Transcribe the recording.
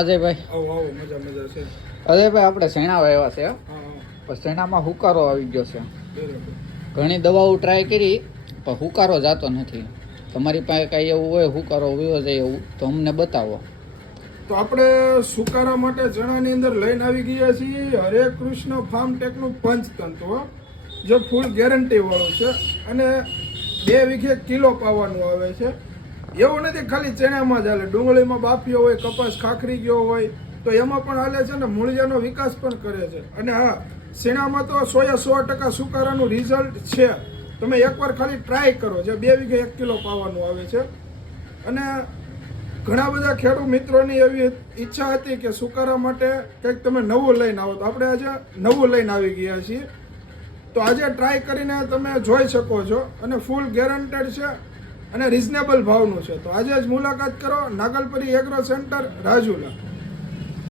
અજયભાઈ અજયભાઈ આપણે શેણા વાવ્યા છે પણ શેણામાં હુકારો આવી ગયો છે. ઘણી દવાઓ ટ્રાય કરી પણ હુકારો જાતો નથી. તમારી પાસે કાંઈ એવું હોય હુકારો વયો જાય એવું તો અમને બતાવો. તો આપણે સુકારા માટે ચણાની અંદર લઈને આવી ગયા છીએ હરે કૃષ્ણ ફાર્મ ટેકનું પંચતંત્ર, જે ફૂલ ગેરંટી વાળું છે અને 2 વીઘે કિલો પાવાનું આવે છે. એવું નથી ખાલી ચણામાં જ હાલે, ડુંગળીમાં બાફ્યો હોય, કપાસ ખાખરી ગયો હોય તો એમાં પણ હાલે છે ને મૂળિયાનો વિકાસ પણ કરે છે. અને હા, શેણામાં તો 100% સુકારાનું રિઝલ્ટ છે. તમે એકવાર ખાલી ટ્રાય કરો. જે 2 વીઘે 1 કિલો પાવાનું આવે છે. અને ઘણા બધા ખેડૂત મિત્રોની એવી ઈચ્છા હતી કે સુકારા માટે કંઈક તમે નવું લઈને આવો, તો આપણે આજે નવું લઈને આવી ગયા છીએ. તો આજે ટ્રાય કરીને તમે જોઈ શકો છો અને ફૂલ ગેરંટેડ છે અને રિઝનેબલ ભાવનું છે. તો આજે જ મુલાકાત કરો નાગલપરી એગ્રો સેન્ટર રાજુલા.